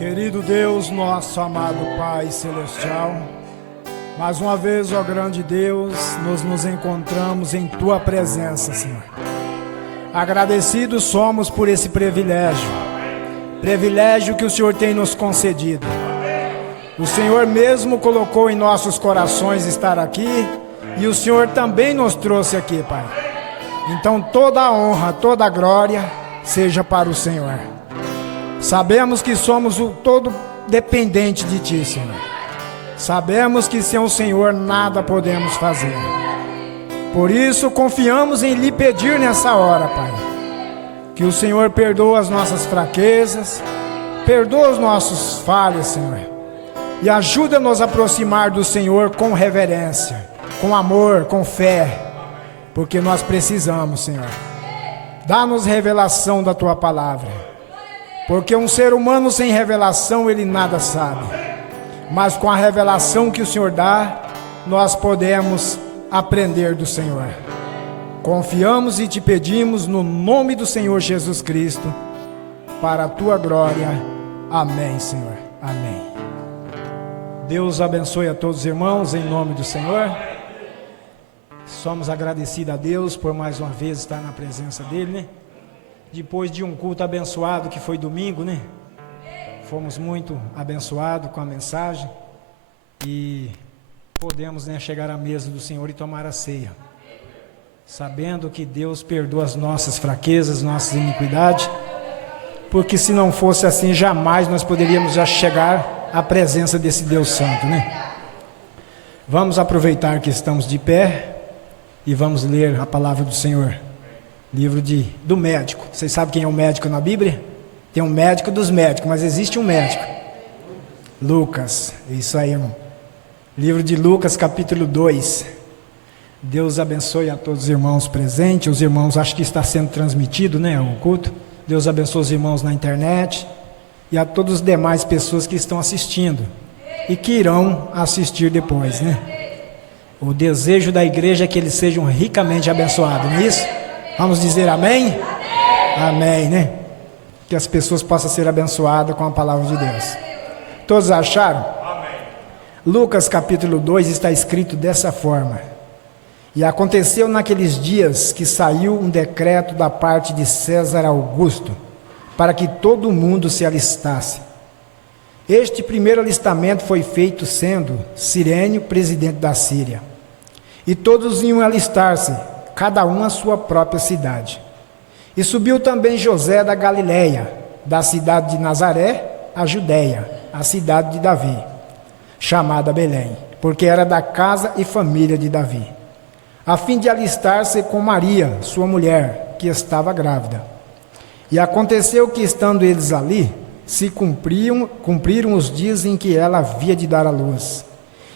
Querido Deus, nosso amado Pai Celestial, mais uma vez, ó grande Deus, nos encontramos em Tua presença, Senhor. Agradecidos somos por esse privilégio que o Senhor tem nos concedido. O Senhor mesmo colocou em nossos corações estar aqui, e o Senhor também nos trouxe aqui, Pai. Então toda a honra, toda a glória seja para o Senhor. Sabemos que somos o todo dependente de Ti, Senhor. Sabemos que sem o Senhor nada podemos fazer. Por isso confiamos em Lhe pedir nessa hora, Pai, que o Senhor perdoe as nossas fraquezas, perdoe os nossos falhas, Senhor, e ajuda-nos a aproximar do Senhor com reverência, com amor, com fé, porque nós precisamos, Senhor. Dá-nos revelação da Tua palavra, porque um ser humano sem revelação, ele nada sabe. Mas com a revelação que o Senhor dá, nós podemos aprender do Senhor. Confiamos e Te pedimos no nome do Senhor Jesus Cristo, para a Tua glória. Amém, Senhor. Amém. Deus abençoe a todos os irmãos, em nome do Senhor. Somos agradecidos a Deus por mais uma vez estar na presença dEle, né? Depois de um culto abençoado que foi domingo, né? Fomos muito abençoados com a mensagem e podemos, né, chegar à mesa do Senhor e tomar a ceia, sabendo que Deus perdoa as nossas fraquezas, nossas iniquidades, porque se não fosse assim, jamais nós poderíamos já chegar à presença desse Deus Santo, né? Vamos aproveitar que estamos de pé e vamos ler a palavra do Senhor. Livro do médico. Vocês sabem quem é o médico na Bíblia? Tem um médico dos médicos, mas existe um médico. Lucas, isso aí, irmão. Livro de Lucas, capítulo 2. Deus abençoe a todos os irmãos presentes. Os irmãos, acho que está sendo transmitido, né, o culto. Deus abençoe os irmãos na internet e a todas as demais pessoas que estão assistindo e que irão assistir depois, né? O desejo da igreja é que eles sejam ricamente abençoados, não é isso? Vamos dizer amém? Amém, né? Que as pessoas possam ser abençoadas com a palavra de Deus. Todos acharam? Amém. Lucas capítulo 2 está escrito dessa forma: E aconteceu naqueles dias que saiu um decreto da parte de César Augusto, para que todo mundo se alistasse. Este primeiro alistamento foi feito sendo Cirênio presidente da Síria. E todos iam alistar-se, cada um à sua própria cidade. E subiu também José da Galiléia, da cidade de Nazaré, a Judéia, a cidade de Davi, chamada Belém, porque era da casa e família de Davi, a fim de alistar-se com Maria, sua mulher, que estava grávida. E aconteceu que, estando eles ali, se cumpriram os dias em que ela havia de dar à luz.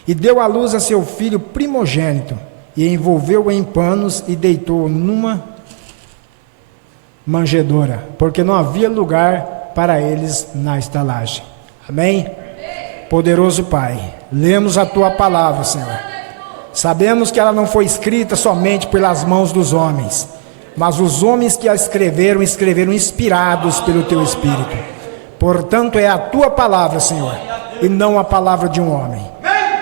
E deu à luz a seu filho primogênito, e envolveu-o em panos e deitou-o numa manjedoura, porque não havia lugar para eles na estalagem. Amém? Poderoso Pai, lemos a Tua palavra, Senhor. Sabemos que ela não foi escrita somente pelas mãos dos homens, mas os homens que a escreveram inspirados pelo Teu Espírito. Portanto, é a Tua palavra, Senhor, e não a palavra de um homem.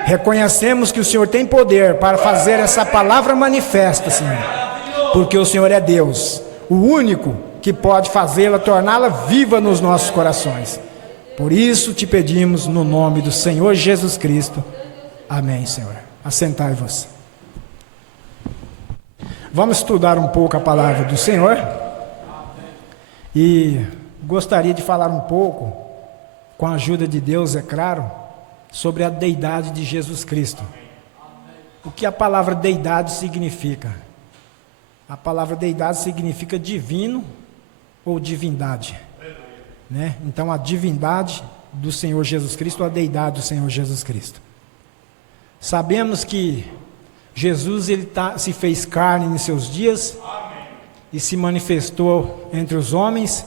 Reconhecemos que o Senhor tem poder para fazer essa palavra manifesta, Senhor, porque o Senhor é Deus, o único que pode fazê-la, torná-la viva nos nossos corações. Por isso te pedimos no nome do Senhor Jesus Cristo. Amém, Senhor. Assentai-vos. Vamos estudar um pouco a palavra do Senhor. E gostaria de falar um pouco, com a ajuda de Deus, é claro, sobre a deidade de Jesus Cristo. O que a palavra deidade significa? A palavra deidade significa divino ou divindade, né? Então a divindade do Senhor Jesus Cristo, a deidade do Senhor Jesus Cristo. Sabemos que Jesus se fez carne em seus dias e se manifestou entre os homens.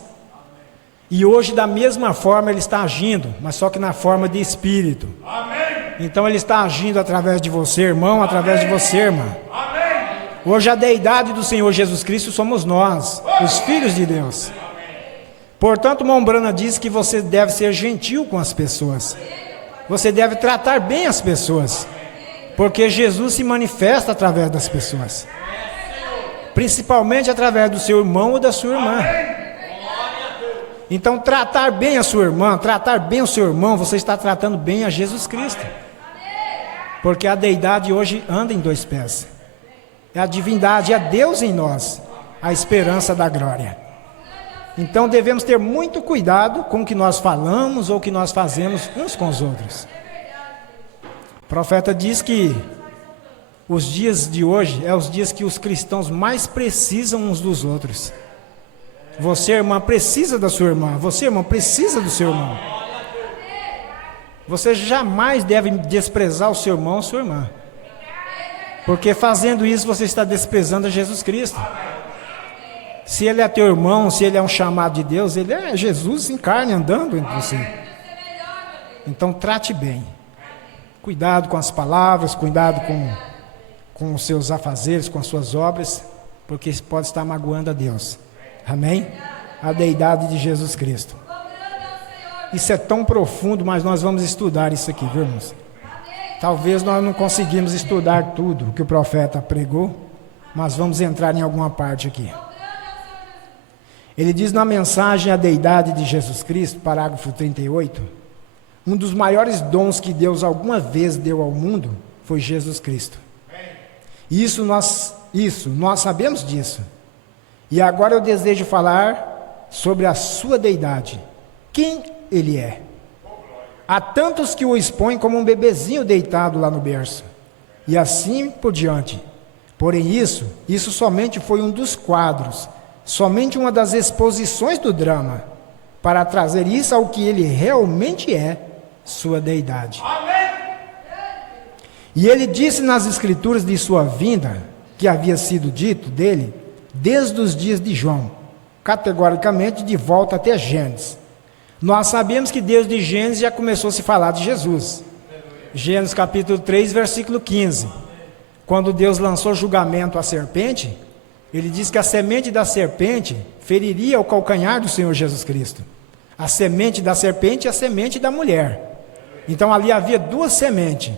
E hoje, da mesma forma, Ele está agindo, mas só que na forma de Espírito. Amém. Então Ele está agindo através de você, irmão, através de você, irmã. Amém. Hoje a deidade do Senhor Jesus Cristo somos nós, os filhos de Deus. Portanto, Mombrana diz que você deve ser gentil com as pessoas. Você deve tratar bem as pessoas. Porque Jesus se manifesta através das pessoas. Principalmente através do seu irmão ou da sua irmã. Então, tratar bem a sua irmã, tratar bem o seu irmão, você está tratando bem a Jesus Cristo. Porque a deidade hoje anda em dois pés. É a divindade, é Deus em nós, a esperança da glória. Então devemos ter muito cuidado com o que nós falamos ou o que nós fazemos uns com os outros. O profeta diz que os dias de hoje é os dias que os cristãos mais precisam uns dos outros. Você, irmã, precisa da sua irmã. Você, irmão, precisa do seu irmão. Você jamais deve desprezar o seu irmão ou sua irmã. Porque fazendo isso você está desprezando a Jesus Cristo. Se ele é teu irmão, se ele é um chamado de Deus, ele é Jesus em carne andando entre você. Então trate bem. Cuidado com as palavras, cuidado com os seus afazeres, com as suas obras, porque isso pode estar magoando a Deus. Amém? A deidade de Jesus Cristo. Isso é tão profundo, mas nós vamos estudar isso aqui, viu, irmãos? Talvez nós não conseguimos estudar tudo que o profeta pregou, mas vamos entrar em alguma parte aqui. Ele diz na mensagem A Deidade de Jesus Cristo, parágrafo 38, um dos maiores dons que Deus alguma vez deu ao mundo foi Jesus Cristo. Isso nós sabemos disso. E agora eu desejo falar sobre a sua deidade. Quem ele é? Há tantos que o expõem como um bebezinho deitado lá no berço. E assim por diante. Porém isso somente foi um dos quadros, somente uma das exposições do drama, para trazer isso ao que ele realmente é, sua deidade. Amém. E ele disse nas escrituras de sua vinda, que havia sido dito dele, desde os dias de João, categoricamente de volta até Gênesis. Nós sabemos que desde Gênesis já começou a se falar de Jesus. Gênesis capítulo 3, versículo 15. Quando Deus lançou julgamento à serpente, ele diz que a semente da serpente feriria o calcanhar do Senhor Jesus Cristo. A semente da serpente e a semente da mulher. Então ali havia duas sementes.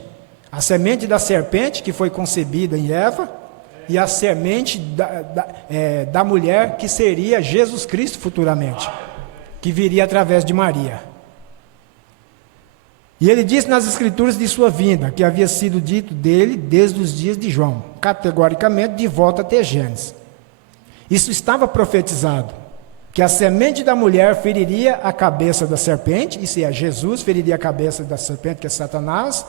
A semente da serpente, que foi concebida em Eva, e a semente da mulher, que seria Jesus Cristo futuramente, que viria através de Maria. E ele disse nas escrituras de sua vinda, que havia sido dito dele desde os dias de João, categoricamente de volta até Gênesis. Isso estava profetizado, que a semente da mulher feriria a cabeça da serpente, isso é, Jesus feriria a cabeça da serpente, que é Satanás,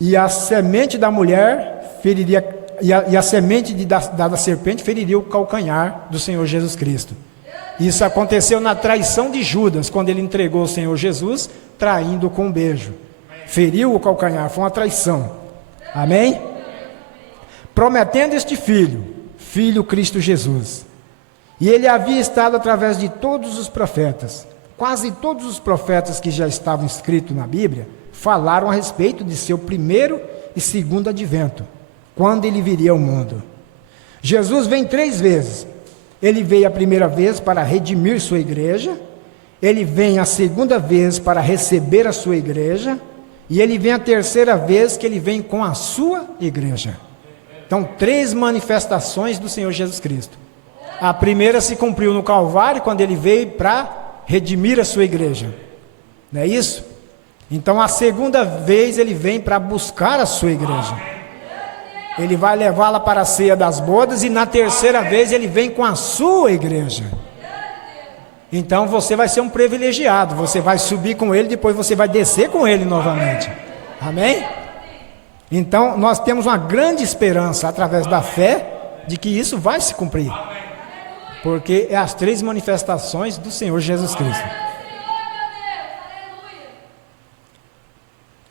e a semente da mulher feriria, e a semente da serpente feriria o calcanhar do Senhor Jesus Cristo. Isso aconteceu na traição de Judas, quando ele entregou o Senhor Jesus, traindo com um beijo. Feriu o calcanhar, foi uma traição. Amém? Prometendo este filho Cristo Jesus. E ele havia estado através de todos os profetas. Quase todos os profetas que já estavam escritos na Bíblia falaram a respeito de seu primeiro e segundo advento, quando ele viria ao mundo. Jesus vem 3 vezes. Ele veio a primeira vez para redimir sua igreja, ele vem a segunda vez para receber a sua igreja, e ele vem a terceira vez que ele vem com a sua igreja. Então, 3 manifestações do Senhor Jesus Cristo. A primeira se cumpriu no Calvário, quando ele veio para redimir a sua igreja. Não é isso? Então, a segunda vez ele vem para buscar a sua igreja. Ele vai levá-la para a ceia das bodas, e na terceira vez ele vem com a sua igreja. Então você vai ser um privilegiado, você vai subir com ele, depois você vai descer com ele novamente. Amém? Então nós temos uma grande esperança, através da fé, de que isso vai se cumprir. Porque é as 3 manifestações do Senhor Jesus Cristo.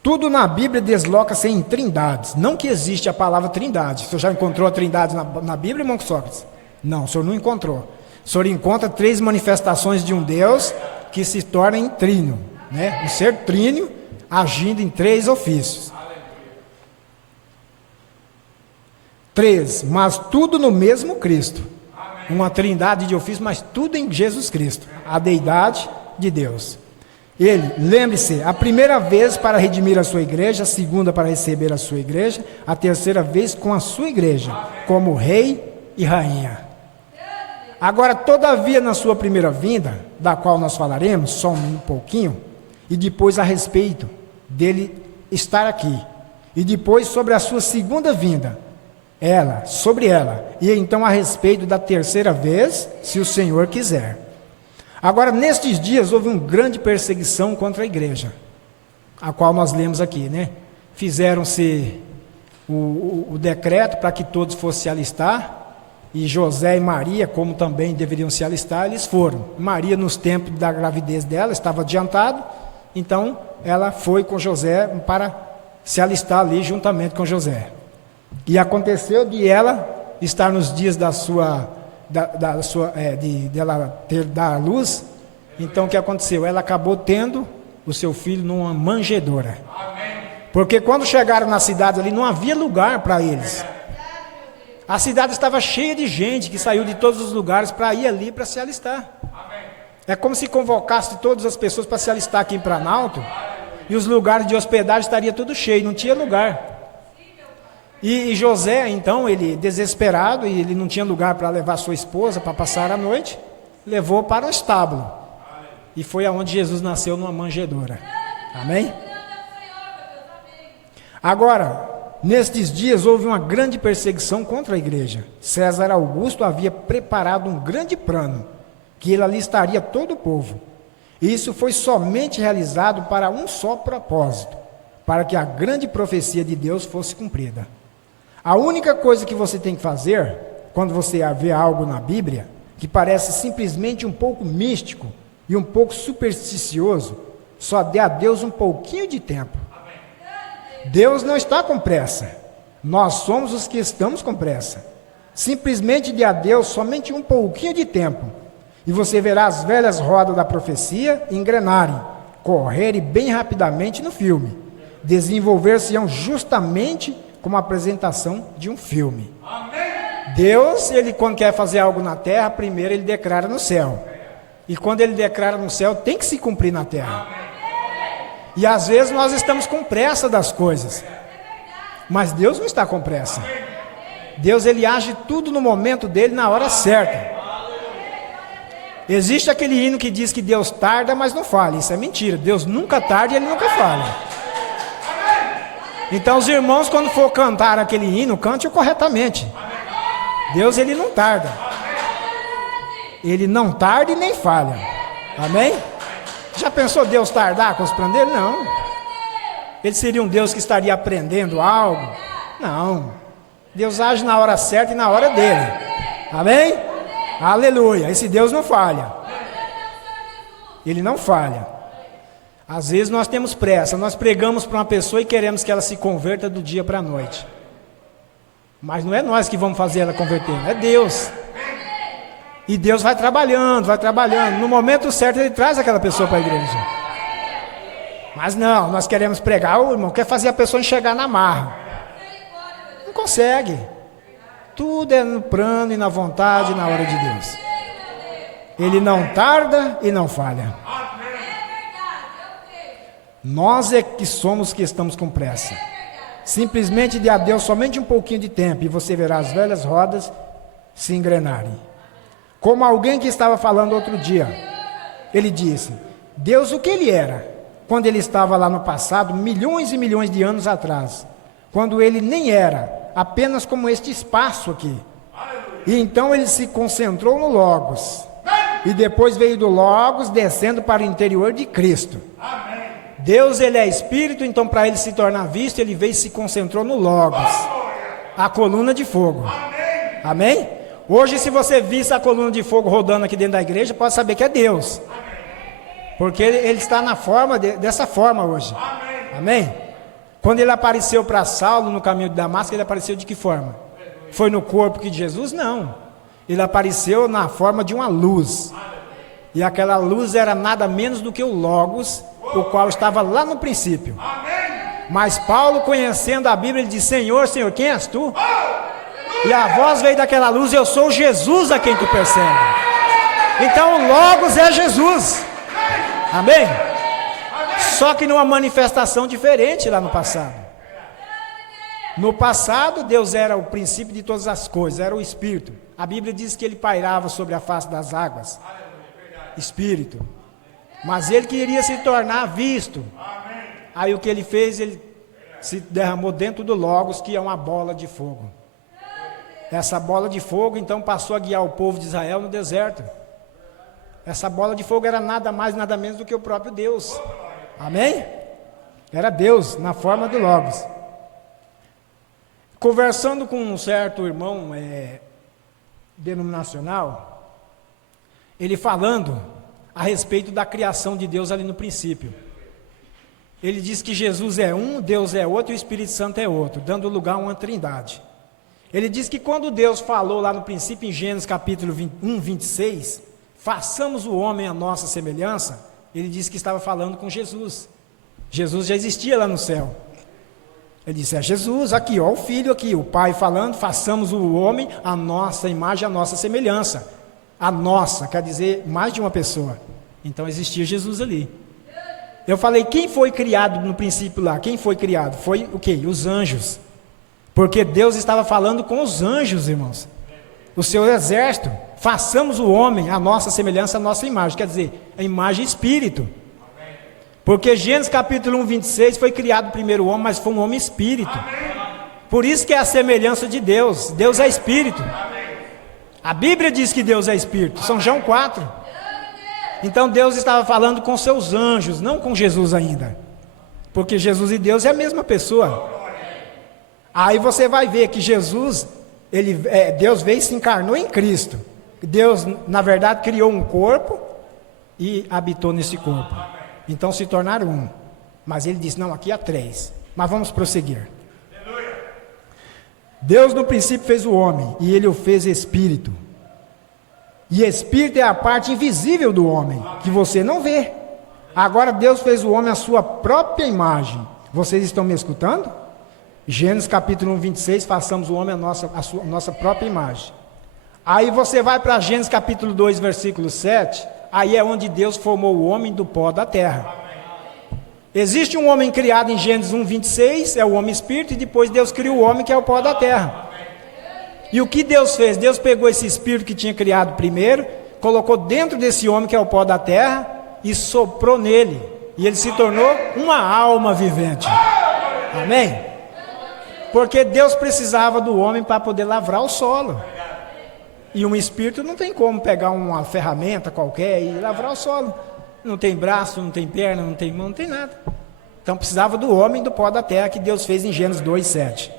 Tudo na Bíblia desloca-se em trindades. Não que existe a palavra trindade. O senhor já encontrou a trindade na Bíblia, irmão Sócrates? Não, o senhor não encontrou. O senhor encontra 3 manifestações de um Deus que se torna em trino, né? Um ser trínio agindo em 3 ofícios. 3, mas tudo no mesmo Cristo. uma trindade de ofício, mas tudo em Jesus Cristo, a deidade de Deus. Ele, lembre-se, a primeira vez para redimir a sua igreja, a segunda para receber a sua igreja, a terceira vez com a sua igreja, como rei e rainha. Agora, todavia, na sua primeira vinda, da qual nós falaremos só um pouquinho, e depois a respeito dele estar aqui, e depois sobre a sua segunda vinda, sobre ela, e então a respeito da terceira vez, se o Senhor quiser. Agora, nestes dias, houve uma grande perseguição contra a igreja, a qual nós lemos aqui, né? Fizeram-se o decreto para que todos fossem se alistar, e José e Maria, como também deveriam se alistar, eles foram. Maria, nos tempos da gravidez dela, estava adiantado, então ela foi com José para se alistar ali juntamente com José. E aconteceu de ela estar nos dias dela ter dar à luz. Então o que aconteceu? Ela acabou tendo o seu filho numa manjedoura. Porque quando chegaram na cidade ali, não havia lugar para eles. A cidade estava cheia de gente que saiu de todos os lugares para ir ali para se alistar. É como se convocasse todas as pessoas para se alistar aqui em Planalto, e os lugares de hospedagem estariam tudo cheio, não tinha lugar. E José, então, ele desesperado, e ele não tinha lugar para levar sua esposa para passar a noite, levou para o estábulo. E foi aonde Jesus nasceu, numa manjedoura. Amém? Agora, nestes dias houve uma grande perseguição contra a igreja. César Augusto havia preparado um grande plano, que ele alistaria todo o povo. E isso foi somente realizado para um só propósito, para que a grande profecia de Deus fosse cumprida. A única coisa que você tem que fazer, quando você vê algo na Bíblia, que parece simplesmente um pouco místico e um pouco supersticioso, só dê a Deus um pouquinho de tempo. Deus não está com pressa, nós somos os que estamos com pressa. Simplesmente dê a Deus somente um pouquinho de tempo, e você verá as velhas rodas da profecia engrenarem, correrem bem rapidamente no filme, desenvolver-se-ão justamente como a apresentação de um filme. Deus, ele quando quer fazer algo na terra, primeiro ele declara no céu, e quando ele declara no céu, tem que se cumprir na terra. E às vezes nós estamos com pressa das coisas, mas Deus não está com pressa. Deus, ele age tudo no momento dele, na hora certa. Existe aquele hino que diz que Deus tarda, mas não falha. Isso é mentira. Deus nunca tarda e ele nunca falha. Então os irmãos, quando for cantar aquele hino, cante-o corretamente. Deus, ele não tarda. Ele não tarda e nem falha. Amém? Já pensou Deus tardar com os planos dele? Não. Ele seria um Deus que estaria aprendendo algo? Não. Deus age na hora certa e na hora dele. Amém? Aleluia. Esse Deus não falha. Ele não falha. Às vezes nós temos pressa. Nós pregamos para uma pessoa e queremos que ela se converta do dia para a noite. Mas não é nós que vamos fazer ela converter. É Deus. E Deus vai trabalhando, vai trabalhando. No momento certo ele traz aquela pessoa para a igreja. Mas não, nós queremos pregar. O irmão quer fazer a pessoa enxergar na marra. Não consegue. Tudo é no plano e na vontade e na hora de Deus. Ele não tarda e não falha. Nós é que somos que estamos com pressa. Simplesmente dê a Deus somente um pouquinho de tempo e você verá as velhas rodas se engrenarem. Como alguém que estava falando outro dia, ele disse: Deus, o que ele era quando ele estava lá no passado, milhões e milhões de anos atrás, quando ele nem era, apenas como este espaço aqui. E então ele se concentrou no Logos, e depois veio do Logos descendo para o interior de Cristo. Deus, ele é Espírito, então para ele se tornar visto, ele veio e se concentrou no Logos, a coluna de fogo. Amém? Hoje, se você visse a coluna de fogo rodando aqui dentro da igreja, pode saber que é Deus. Porque ele está na forma, dessa forma hoje. Amém? Quando ele apareceu para Saulo no caminho de Damasco, ele apareceu de que forma? Foi no corpo de Jesus? Não. Ele apareceu na forma de uma luz. E aquela luz era nada menos do que o Logos, o qual estava lá no princípio. Mas Paulo, conhecendo a Bíblia, ele disse: Senhor, Senhor, quem és tu? E a voz veio daquela luz, eu sou Jesus a quem tu persegue. Então o Logos é Jesus. Amém? Só que numa manifestação diferente lá no passado. No passado, Deus era o princípio de todas as coisas, era o Espírito. A Bíblia diz que ele pairava sobre a face das águas. Espírito. Mas ele queria se tornar visto. Aí o que ele fez, ele se derramou dentro do Logos, que é uma bola de fogo. Essa bola de fogo, então, passou a guiar o povo de Israel no deserto. Essa bola de fogo era nada mais, nada menos do que o próprio Deus. Amém? Era Deus, na forma do Logos. Conversando com um certo irmão denominacional, ele falando a respeito da criação de Deus ali no princípio. Ele diz que Jesus é um, Deus é outro e o Espírito Santo é outro, dando lugar a uma trindade. Ele diz que quando Deus falou lá no princípio, em Gênesis capítulo 1, 26, façamos o homem à nossa semelhança, ele disse que estava falando com Jesus. Jesus já existia lá no céu. Ele disse, é Jesus, aqui, ó, o Filho aqui, o Pai falando, façamos o homem à nossa imagem, à nossa semelhança. A nossa, quer dizer, mais de uma pessoa. Então existia Jesus ali. Eu falei, quem foi criado no princípio lá? Quem foi criado? Foi o quê? Os anjos. Porque Deus estava falando com os anjos, irmãos. O seu exército. Façamos o homem à nossa semelhança, à nossa imagem. Quer dizer, a imagem espírito. Porque Gênesis capítulo 1, 26 foi criado o primeiro homem, mas foi um homem espírito. Por isso que é a semelhança de Deus. Deus é espírito. A Bíblia diz que Deus é espírito. São João 4. Então Deus estava falando com seus anjos, não com Jesus ainda. Porque Jesus e Deus é a mesma pessoa. Aí você vai ver que Jesus, Deus veio e se encarnou em Cristo. Deus, na verdade, criou um corpo e habitou nesse corpo. Então se tornaram um. Mas ele disse, não, aqui há três. Mas vamos prosseguir. Deus no princípio fez o homem, e ele o fez espírito. E espírito é a parte invisível do homem, que você não vê. Agora Deus fez o homem à sua própria imagem. Vocês estão me escutando? Gênesis capítulo 1, 26, façamos o homem à nossa própria imagem. Aí você vai para Gênesis capítulo 2, versículo 7, aí é onde Deus formou o homem do pó da terra. Existe um homem criado em Gênesis 1, 26, é o homem espírito, e depois Deus criou o homem que é o pó da terra. E o que Deus fez? Deus pegou esse espírito que tinha criado primeiro, colocou dentro desse homem que é o pó da terra, e soprou nele, e ele se tornou uma alma vivente. Amém? Porque Deus precisava do homem para poder lavrar o solo. E um espírito não tem como pegar uma ferramenta qualquer e lavrar o solo. Não tem braço, não tem perna, não tem mão, não tem nada. Então precisava do homem do pó da terra que Deus fez em Gênesis 2, 7.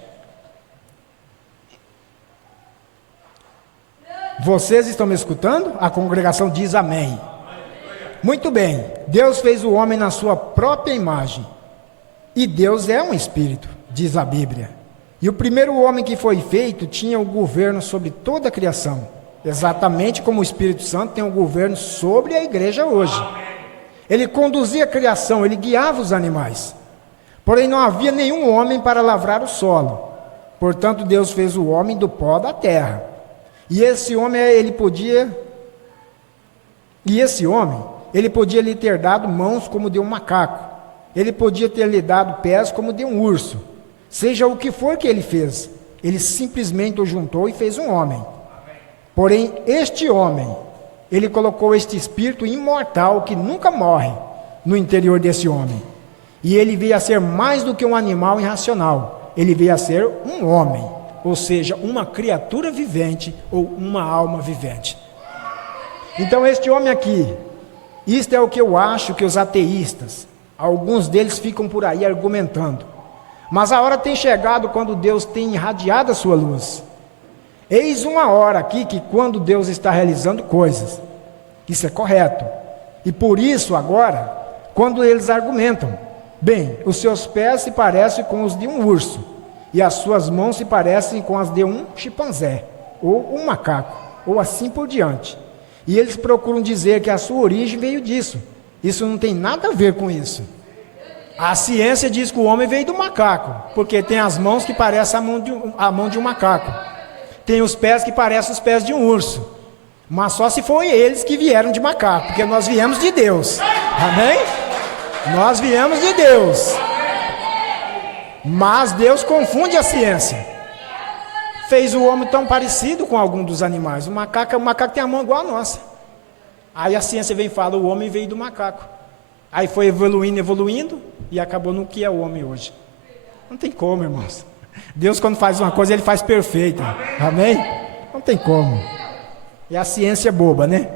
Vocês estão me escutando? A congregação diz amém. Muito bem. Deus fez o homem na sua própria imagem. E Deus é um espírito, diz a Bíblia. E o primeiro homem que foi feito tinha o governo sobre toda a criação. Exatamente como o Espírito Santo tem o governo sobre a igreja hoje. Ele conduzia a criação, ele guiava os animais. Porém não havia nenhum homem para lavrar o solo. Portanto Deus fez o homem do pó da terra. E esse homem ele podia lhe ter dado mãos como de um macaco. Ele podia ter lhe dado pés como de um urso. Seja o que for que ele fez, ele simplesmente o juntou e fez um homem. Porém, este homem, ele colocou este espírito imortal que nunca morre no interior desse homem. E ele veio a ser mais do que um animal irracional. Ele veio a ser um homem, ou seja, uma criatura vivente ou uma alma vivente. Então, este homem aqui, isto é o que eu acho que os ateístas, alguns deles ficam por aí argumentando. Mas a hora tem chegado quando Deus tem irradiado a sua luz. Eis uma hora aqui que quando Deus está realizando coisas, isso é correto. E por isso agora, quando eles argumentam, bem, os seus pés se parecem com os de um urso, e as suas mãos se parecem com as de um chimpanzé, ou um macaco, ou assim por diante. E eles procuram dizer que a sua origem veio disso. Isso não tem nada a ver com isso. A ciência diz que o homem veio do macaco, porque tem as mãos que parecem a mão de um macaco. tem os pés que parecem os pés de um urso. Mas só se foi eles que vieram de macaco, porque nós viemos de Deus. Amém? Nós viemos de Deus. Mas Deus confunde a ciência. Fez o homem tão parecido com algum dos animais. O macaco tem a mão igual a nossa. Aí a ciência vem e fala, o homem veio do macaco. Aí foi evoluindo, e acabou no que é o homem hoje. Não tem como, irmãos. Deus, quando faz uma coisa, Ele faz perfeita. Amém? Não tem como. E a ciência é boba, né?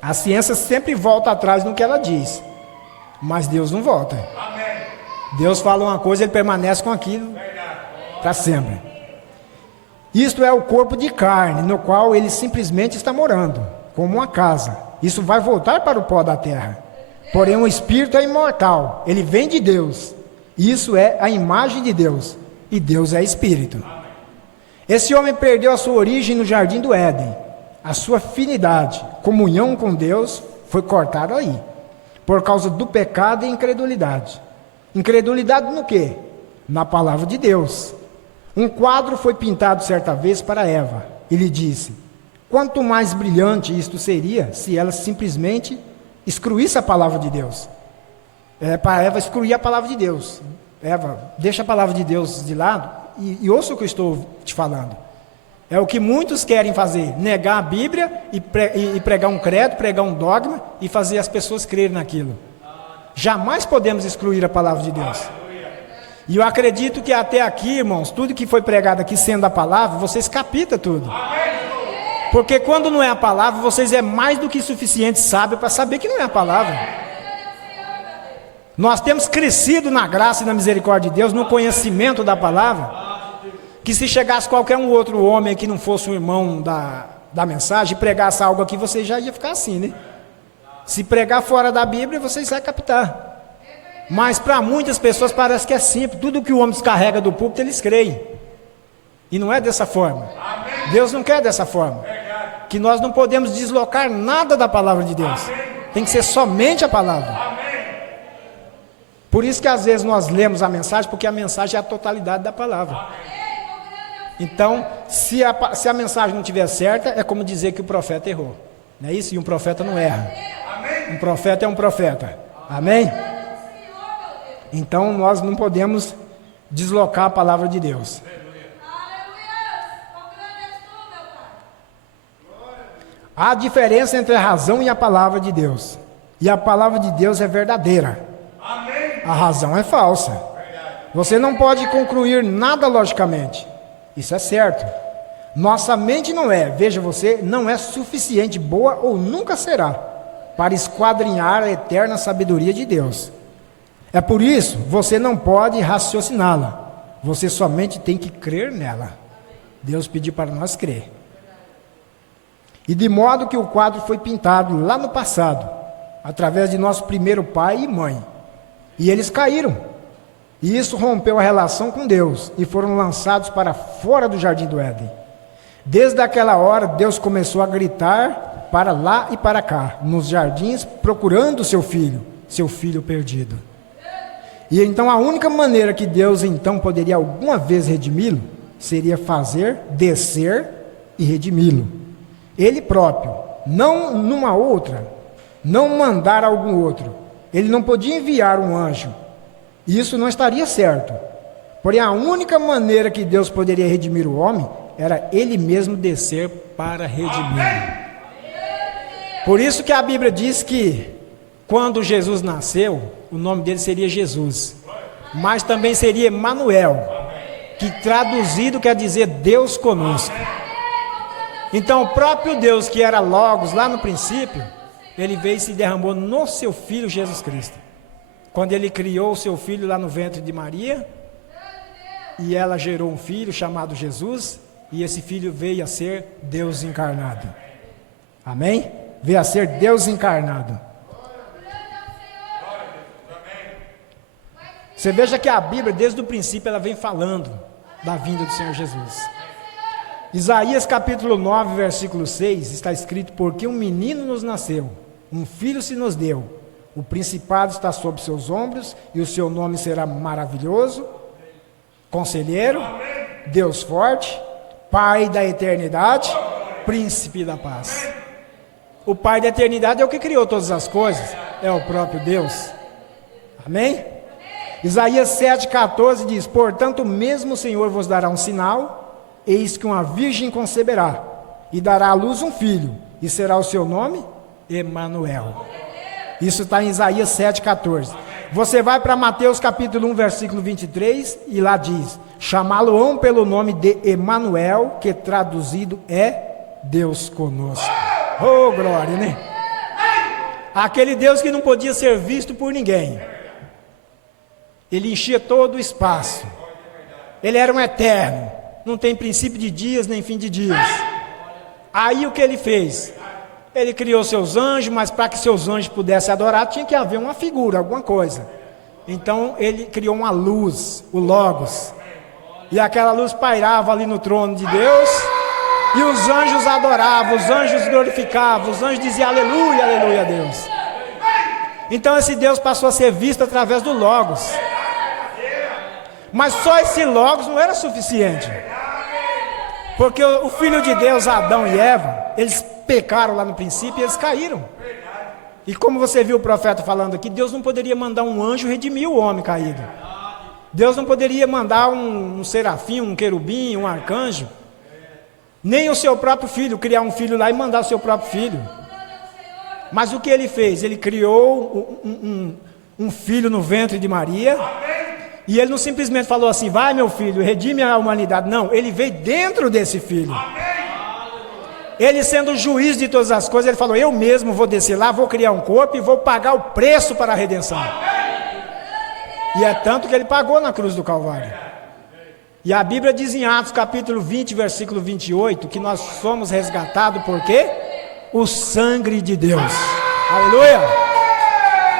A ciência sempre volta atrás no que ela diz. Mas Deus não volta. Deus fala uma coisa, Ele permanece com aquilo para sempre. Isto é o corpo de carne, no qual Ele simplesmente está morando, como uma casa. Isso vai voltar para o pó da terra. Porém, o Espírito é imortal. Ele vem de Deus. Isso é a imagem de Deus. E Deus é Espírito. Esse homem perdeu a sua origem no jardim do Éden. A sua afinidade, comunhão com Deus, foi cortada aí. Por causa do pecado e incredulidade. Incredulidade no quê? Na palavra de Deus. Um quadro foi pintado certa vez para Eva. Ele disse, quanto mais brilhante isto seria se ela simplesmente excluísse a palavra de Deus. Para Eva excluir a palavra de Deus. Eva, deixa a palavra de Deus de lado e ouça o que eu estou te falando. É o que muitos querem fazer, negar a Bíblia e pregar um credo, pregar um dogma e fazer as pessoas crerem naquilo. Jamais podemos excluir a palavra de Deus. E eu acredito que até aqui, irmãos, tudo que foi pregado aqui sendo a palavra, vocês capitam tudo. Porque quando não é a palavra, vocês é mais do que suficiente sábio para saber que não é a palavra. Nós temos crescido na graça e na misericórdia de Deus, no conhecimento da palavra, que se chegasse qualquer um outro homem que não fosse um irmão da mensagem, e pregasse algo aqui, você já ia ficar assim, né? Se pregar fora da Bíblia, vocês vão captar. Mas para muitas pessoas parece que é simples. Tudo que o homem descarrega do púlpito, eles creem. E não é dessa forma. Deus não quer dessa forma. Que nós não podemos deslocar nada da palavra de Deus. Tem que ser somente a palavra. Por isso que às vezes nós lemos a mensagem, porque a mensagem é a totalidade da palavra. Então, se a mensagem não estiver certa, é como dizer que o profeta errou. Não é isso? E um profeta não erra. Um profeta é um profeta. Amém? Então, nós não podemos deslocar a palavra de Deus. Há diferença entre a razão e a palavra de Deus. E a palavra de Deus é verdadeira. A razão é falsa. Você não pode concluir nada logicamente. Isso é certo. Nossa mente não é, veja você, não é suficiente boa ou nunca será para esquadrinhar a eterna sabedoria de Deus. É por isso, você não pode raciociná-la. Você somente tem que crer nela. Deus pediu para nós crer. E de modo que o quadro foi pintado lá no passado, através de nosso primeiro pai e mãe. E eles caíram. E isso rompeu a relação com Deus e foram lançados para fora do jardim do Éden. Desde aquela hora, Deus começou a gritar para lá e para cá, nos jardins, procurando seu filho perdido. E então a única maneira que Deus então poderia alguma vez redimi-lo, seria fazer descer e redimi-lo. Ele próprio, não numa outra, não mandar algum outro. Ele não podia enviar um anjo. Isso não estaria certo. Porém, a única maneira que Deus poderia redimir o homem era Ele mesmo descer para redimir. Por isso que a Bíblia diz que quando Jesus nasceu, o nome dele seria Jesus, mas também seria Emanuel, que traduzido quer dizer Deus conosco. Então, o próprio Deus, que era Logos lá no princípio, Ele veio e se derramou no seu Filho Jesus Cristo. Quando Ele criou o seu Filho lá no ventre de Maria, e ela gerou um filho chamado Jesus, e esse filho veio a ser Deus encarnado. Amém? Veio a ser Deus encarnado. Você veja que a Bíblia, desde o princípio, ela vem falando da vinda do Senhor Jesus. Isaías capítulo 9, versículo 6, está escrito: porque um menino nos nasceu, um filho se nos deu, o principado está sobre seus ombros, e o seu nome será maravilhoso, Conselheiro, Deus forte, Pai da eternidade, príncipe da paz. O Pai da eternidade é o que criou todas as coisas, é o próprio Deus. Amém? Isaías 7,14 diz: portanto, mesmo o Senhor vos dará um sinal, eis que uma virgem conceberá, e dará à luz um filho, e será o seu nome Emanuel. Isso está em Isaías 7,14. Você vai para Mateus capítulo 1, versículo 23, e lá diz: chamá-lo-ão pelo nome de Emanuel, que traduzido é Deus conosco. Oh, glória, né? Aquele Deus que não podia ser visto por ninguém. Ele enchia todo o espaço. Ele era um eterno. Não tem princípio de dias, nem fim de dias. Aí o que ele fez? Ele criou seus anjos, mas para que seus anjos pudessem adorar, tinha que haver uma figura, alguma coisa. Então ele criou uma luz, o Logos. E aquela luz pairava ali no trono de Deus. E os anjos adoravam, os anjos glorificavam, os anjos diziam aleluia, aleluia a Deus. Então esse Deus passou a ser visto através do Logos. Mas só esse Logos não era suficiente. Porque o Filho de Deus, Adão e Eva, eles pecaram lá no princípio e eles caíram. E como você viu o profeta falando aqui, Deus não poderia mandar um anjo redimir o homem caído. Deus não poderia mandar um serafim, um querubim, um arcanjo. Nem o seu próprio filho, criar um filho lá e mandar o seu próprio filho. Mas o que ele fez? Ele criou um filho no ventre de Maria. E ele não simplesmente falou assim: vai meu filho, redime a humanidade. Não, ele veio dentro desse filho. Ele sendo o juiz de todas as coisas, ele falou: eu mesmo vou descer lá, vou criar um corpo e vou pagar o preço para a redenção. E é tanto que ele pagou na cruz do Calvário. E a Bíblia diz em Atos capítulo 20, versículo 28, que nós somos resgatados por quê? O sangue de Deus. Aleluia!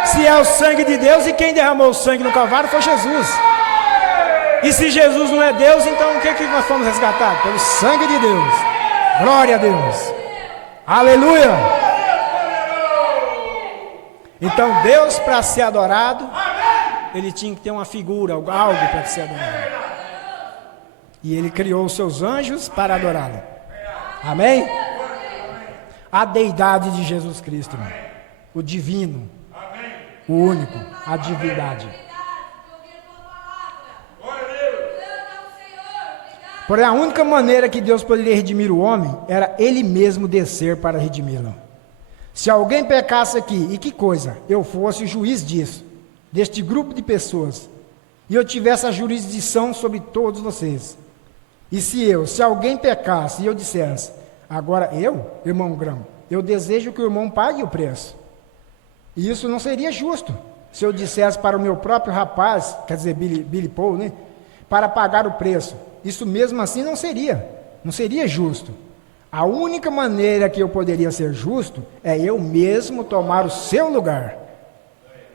Se é o sangue de Deus, e quem derramou o sangue no Calvário foi Jesus. E se Jesus não é Deus, então o que nós fomos resgatados? Pelo sangue de Deus. Glória a Deus. Aleluia! Então Deus, para ser adorado, ele tinha que ter uma figura, algo para ser adorado. E ele criou os seus anjos para adorá-lo. Amém? A deidade de Jesus Cristo, irmão. O divino, o único, a divindade. Porém, a única maneira que Deus poderia redimir o homem era ele mesmo descer para redimi-lo. Se alguém pecasse aqui, e que coisa, eu fosse o juiz disso, deste grupo de pessoas, e eu tivesse a jurisdição sobre todos vocês. E se alguém pecasse e eu dissesse: agora irmão Grão, eu desejo que o irmão pague o preço. E isso não seria justo. Se eu dissesse para o meu próprio rapaz, quer dizer, Billy Paul, né, para pagar o preço, isso mesmo assim não seria justo. A única maneira que eu poderia ser justo é eu mesmo tomar o seu lugar.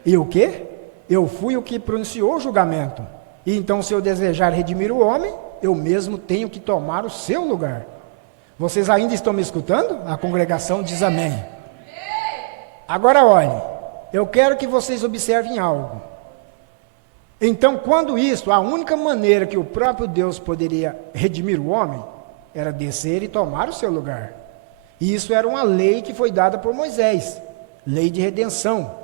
E o quê? Eu fui o que pronunciou o julgamento. E então, se eu desejar redimir o homem, eu mesmo tenho que tomar o seu lugar. Vocês ainda estão me escutando? A congregação diz amém. Agora olhe, eu quero que vocês observem algo. Então, quando isso, a única maneira que o próprio Deus poderia redimir o homem, era descer e tomar o seu lugar. E isso era uma lei que foi dada por Moisés, lei de redenção,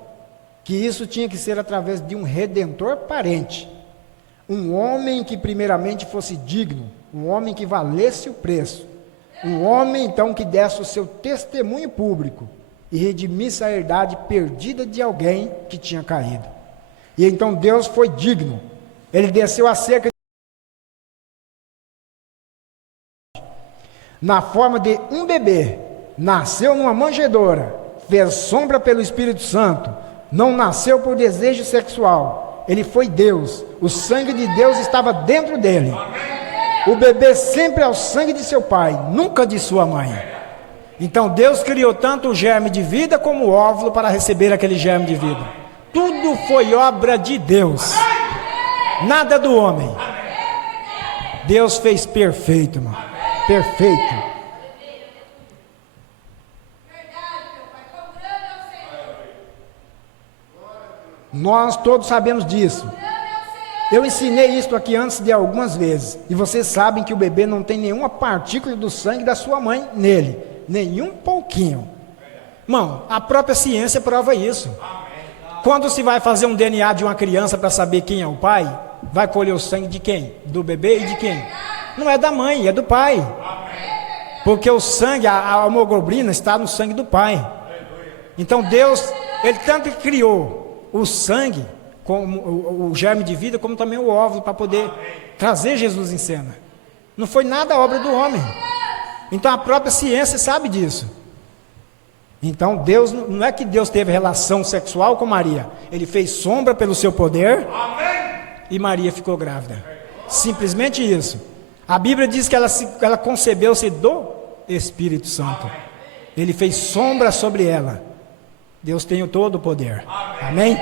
que isso tinha que ser através de um redentor parente, um homem que primeiramente fosse digno, um homem que valesse o preço, um homem então que desse o seu testemunho público e redimisse a herdade perdida de alguém que tinha caído. E então Deus foi digno, ele desceu a cerca na forma de um bebê, nasceu numa manjedoura, fez sombra pelo Espírito Santo, não nasceu por desejo sexual, ele foi Deus, o sangue de Deus estava dentro dele. O bebê sempre é o sangue de seu pai, nunca de sua mãe. Então Deus criou tanto o germe de vida como o óvulo para receber aquele germe de vida. Tudo foi obra de Deus, nada do homem. Deus fez perfeito, irmão. Perfeito. Nós todos sabemos disso. Eu ensinei isso aqui antes de algumas vezes, e vocês sabem que o bebê não tem nenhuma partícula do sangue da sua mãe nele, nenhum pouquinho. Irmão, a própria ciência prova isso. Quando se vai fazer um DNA de uma criança para saber quem é o pai, vai colher o sangue de quem? Do bebê e de quem? Não é da mãe, é do pai. Porque o sangue, a hemoglobina está no sangue do pai. Então Deus, Ele tanto criou o sangue, como o germe de vida, como também o óvulo, para poder trazer Jesus em cena. Não foi nada obra do homem. Então a própria ciência sabe disso. Então Deus, não é que Deus teve relação sexual com Maria, Ele fez sombra pelo seu poder, e Maria ficou grávida. Simplesmente isso. A Bíblia diz que ela concebeu-se do Espírito Santo. Ele fez sombra sobre ela. Deus tem todo o poder. Amém?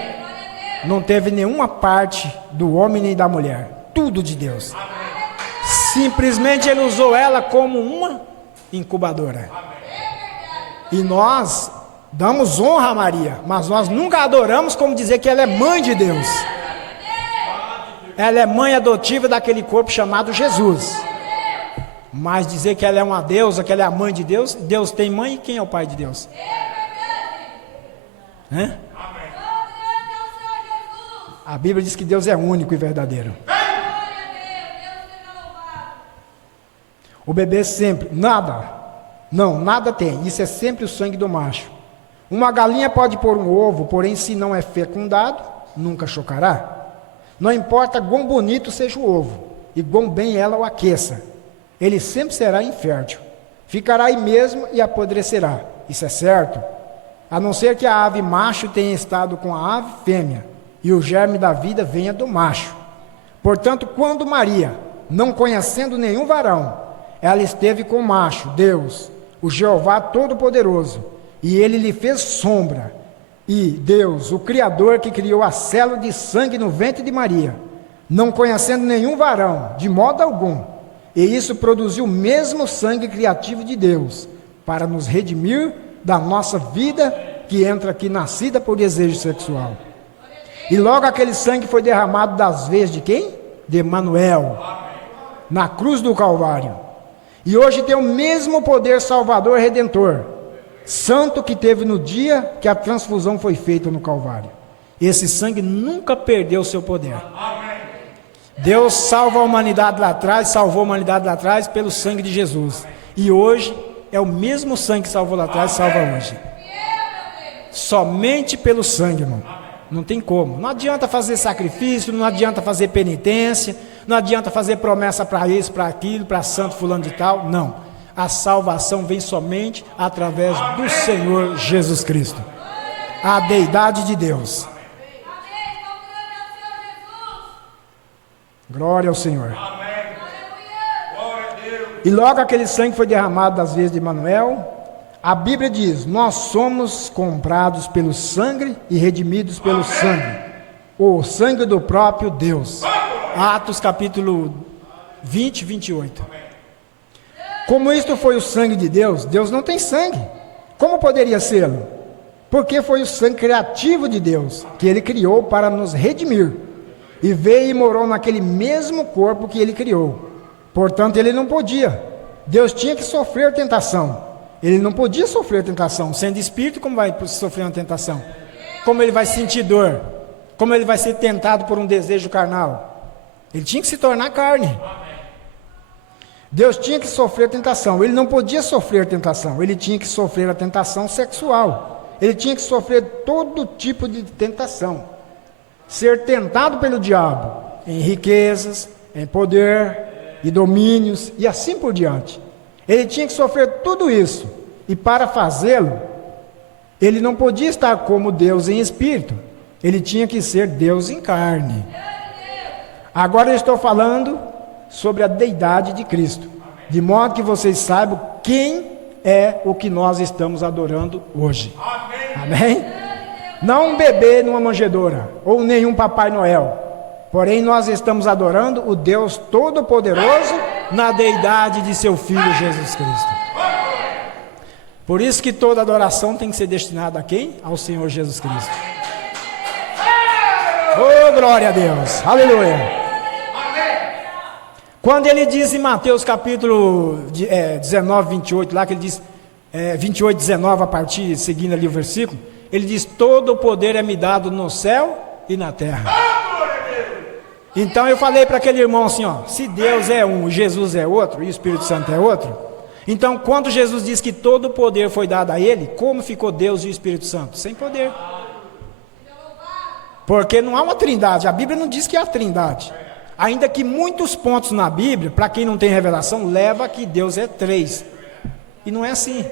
Não teve nenhuma parte do homem nem da mulher. Tudo de Deus. Simplesmente Ele usou ela como uma incubadora. E nós damos honra a Maria, mas nós nunca adoramos como dizer que ela é mãe de Deus. Ela é mãe adotiva daquele corpo chamado Jesus. Mas dizer que ela é uma deusa, que ela é a mãe de Deus, Deus tem mãe, e quem é o pai de Deus? A Bíblia diz que Deus é único e verdadeiro. O bebê sempre, nada tem, isso é sempre o sangue do macho. Uma galinha pode pôr um ovo, porém se não é fecundado, nunca chocará. Não importa quão bonito seja o ovo, e quão bem ela o aqueça, ele sempre será infértil, ficará aí mesmo e apodrecerá, isso é certo, a não ser que a ave macho tenha estado com a ave fêmea, e o germe da vida venha do macho. Portanto, quando Maria, não conhecendo nenhum varão, ela esteve com o macho, Deus, o Jeová Todo-Poderoso, e ele lhe fez sombra, e Deus, o Criador que criou a célula de sangue no ventre de Maria, não conhecendo nenhum varão, de modo algum, e isso produziu o mesmo sangue criativo de Deus, para nos redimir da nossa vida, que entra aqui nascida por desejo sexual. E logo aquele sangue foi derramado das veias de quem? De Emanuel, na cruz do Calvário. E hoje tem o mesmo poder salvador redentor, santo que teve no dia que a transfusão foi feita no Calvário. Esse sangue nunca perdeu seu poder. Deus salva a humanidade lá atrás, salvou a humanidade lá atrás pelo sangue de Jesus. E hoje é o mesmo sangue que salvou lá atrás, salva hoje. Somente pelo sangue, irmão. Não tem como. Não adianta fazer sacrifício, não adianta fazer penitência, não adianta fazer promessa para isso, para aquilo, para santo fulano de tal. Não. A salvação vem somente através do Senhor Jesus Cristo, a deidade de Deus. Glória ao Senhor. E logo aquele sangue foi derramado das veias de Emanuel. A Bíblia diz: nós somos comprados pelo sangue e redimidos pelo sangue, o sangue do próprio Deus. Atos capítulo 20, 28. Como isto foi o sangue de Deus, Deus não tem sangue. Como poderia ser? Porque foi o sangue criativo de Deus, que Ele criou para nos redimir. E veio e morou naquele mesmo corpo que Ele criou. Portanto, Ele não podia. Deus tinha que sofrer tentação. Ele não podia sofrer tentação. Sendo espírito, como vai sofrer uma tentação? Como Ele vai sentir dor? Como Ele vai ser tentado por um desejo carnal? Ele tinha que se tornar carne. Deus tinha que sofrer tentação. Ele não podia sofrer tentação. Ele tinha que sofrer a tentação sexual. Ele tinha que sofrer todo tipo de tentação. Ser tentado pelo diabo em riquezas, em poder e domínios e assim por diante. Ele tinha que sofrer tudo isso. E para fazê-lo, ele não podia estar como Deus em espírito. Ele tinha que ser Deus em carne. Agora eu estou falando sobre a deidade de Cristo, de modo que vocês saibam quem é o que nós estamos adorando hoje. Amém? Não um bebê numa manjedoura, ou nenhum Papai Noel, porém nós estamos adorando o Deus Todo-Poderoso na deidade de seu Filho Jesus Cristo. Por isso que toda adoração tem que ser destinada a quem? Ao Senhor Jesus Cristo. Oh, glória a Deus, aleluia. Quando ele diz em Mateus capítulo 19, 28, lá que ele diz 28, 19, a partir, seguindo ali o versículo, ele diz: todo o poder é me dado no céu e na terra. Então eu falei para aquele irmão assim, ó, se Deus é um, Jesus é outro e o Espírito Santo é outro, então quando Jesus diz que todo o poder foi dado a ele, como ficou Deus e o Espírito Santo? Sem poder. Porque não há uma trindade, a Bíblia não diz que há trindade. Ainda que muitos pontos na Bíblia, para quem não tem revelação, leva a que Deus é três. E não é assim.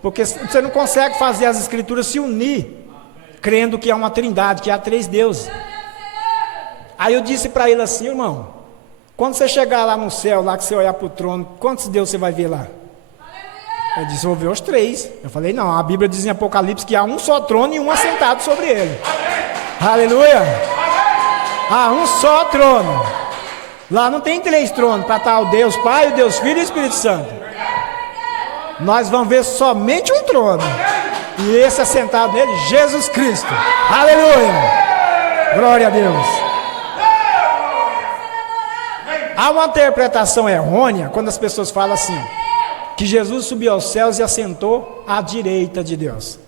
Porque você não consegue fazer as escrituras se unir, crendo que há uma trindade, que há três deuses. Aí eu disse para ele assim: irmão, quando você chegar lá no céu, lá que você olhar para o trono, quantos deuses você vai ver lá? Ele disse: vou ver os três. Eu falei: não, a Bíblia diz em Apocalipse que há um só trono e um assentado sobre ele. Aleluia! Há um só trono. Lá não tem três tronos para estar o Deus Pai, o Deus Filho e o Espírito Santo. Nós vamos ver somente um trono, e esse assentado nele, Jesus Cristo. Aleluia! Glória a Deus. Há uma interpretação errônea quando as pessoas falam assim, que Jesus subiu aos céus e assentou à direita de Deus.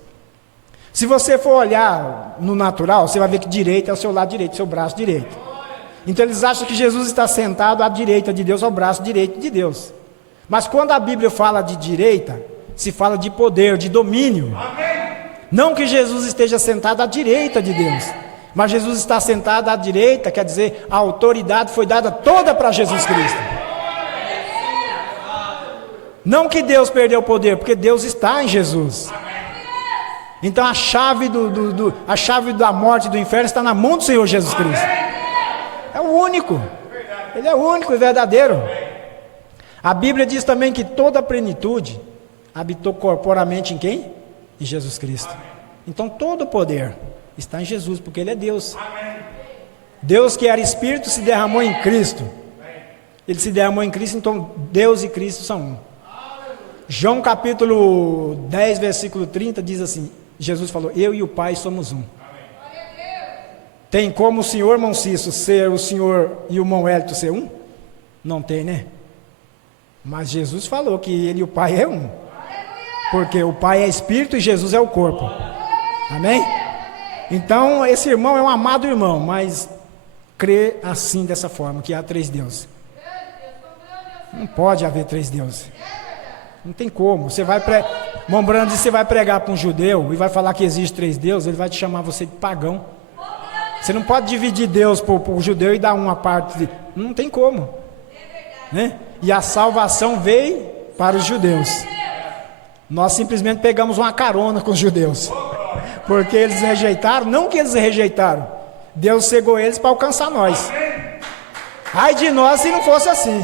Se você for olhar no natural, você vai ver que direita é o seu lado direito, seu braço direito. Então eles acham que Jesus está sentado à direita de Deus, ao braço direito de Deus. Mas quando a Bíblia fala de direita, se fala de poder, de domínio. Não que Jesus esteja sentado à direita de Deus, mas Jesus está sentado à direita, quer dizer, a autoridade foi dada toda para Jesus Cristo. Não que Deus perdeu o poder, porque Deus está em Jesus. Então a chave a chave da morte e do inferno está na mão do Senhor Jesus Cristo. É o único. Ele é o único e verdadeiro. A Bíblia diz também que toda a plenitude habitou corporamente em quem? Em Jesus Cristo. Então todo o poder está em Jesus, porque Ele é Deus. Deus que era Espírito se derramou em Cristo. Ele se derramou em Cristo, então Deus e Cristo são um. João capítulo 10, versículo 30 diz assim: Jesus falou: eu e o Pai somos um. Tem como o senhor irmão Cício ser o senhor e o irmão Hélito ser um? Não tem, né? Mas Jesus falou que ele e o Pai é um. Porque o Pai é Espírito e Jesus é o corpo. Amém? Então esse irmão é um amado irmão, mas crê assim, dessa forma, que há três deuses. Não pode haver três deuses. Não tem como. Você vai Mombrando, você vai pregar para um judeu e vai falar que existe três deuses, ele vai te chamar você de pagão. Você não pode dividir Deus para o judeu e dar uma parte. Não tem como. Né? E a salvação veio para os judeus. Nós simplesmente pegamos uma carona com os judeus. Porque eles rejeitaram, não que eles rejeitaram. Deus cegou eles para alcançar nós. Ai de nós se não fosse assim.